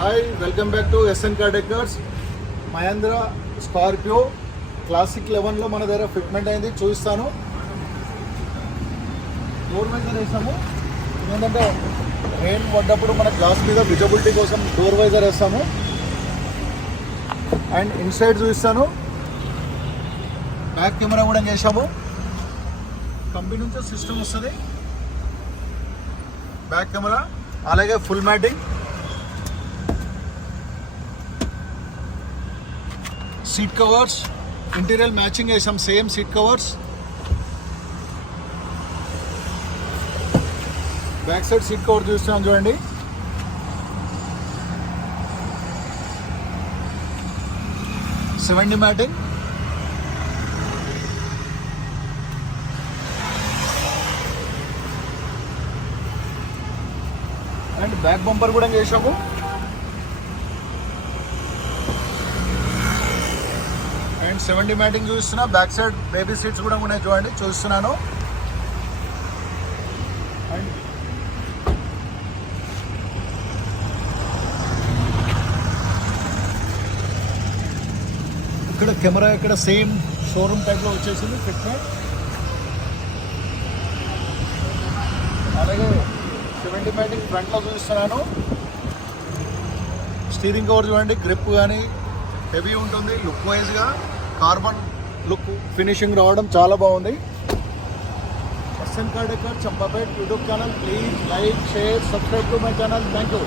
Hi welcome back to SN car decors. Mahindra Scorpio Classic 11లో మన దగ్గర ఫిట్మెంట్ అయింది, చూపిస్తాను. డోర్ వైజర్ వేసాము. ఏంటంటే రెయిన్ పడ్డప్పుడు మన గ్లాస్ మీద విజిబిలిటీ కోసం డోర్ వైజర్ వేస్తాము. అండ్ ఇన్సైడ్ చూపిస్తాను. బ్యాక్ కెమెరా కూడా చేసాము. కంపెనీ నుంచి సిస్టమ్ వస్తుంది, బ్యాక్ కెమెరా, అలాగే full matting, seat covers, interior matching వేసాం, same seat covers. Back side seat cover చూస్తున్నాం చూడండి. Seventy matting, and back bumper కూడా చేసాము. అండ్ 70 మ్యాటింగ్ చూస్తున్నా. బ్యాక్ సైడ్ బేబీ సీట్స్ కూడా ఉన్నాయి చూడండి, చూస్తున్నాను. అండ్ ఇక్కడ కెమెరా ఇక్కడ సేమ్ షోరూమ్ టైప్లో వచ్చేసింది ఫిట్మెంట్. అలాగే 70 మ్యాటింగ్ ఫ్రంట్లో చూస్తున్నాను. స్టీరింగ్ కవర్ చూడండి, గ్రిప్ కానీ హెవీ ఉంటుంది. లుక్ వైజ్గా కార్బన్ లుక్ ఫినిషింగ్ రావడం చాలా బాగుంది. SN car decor Champapet YouTube channel. Please like, share, subscribe to my channel. Thank you.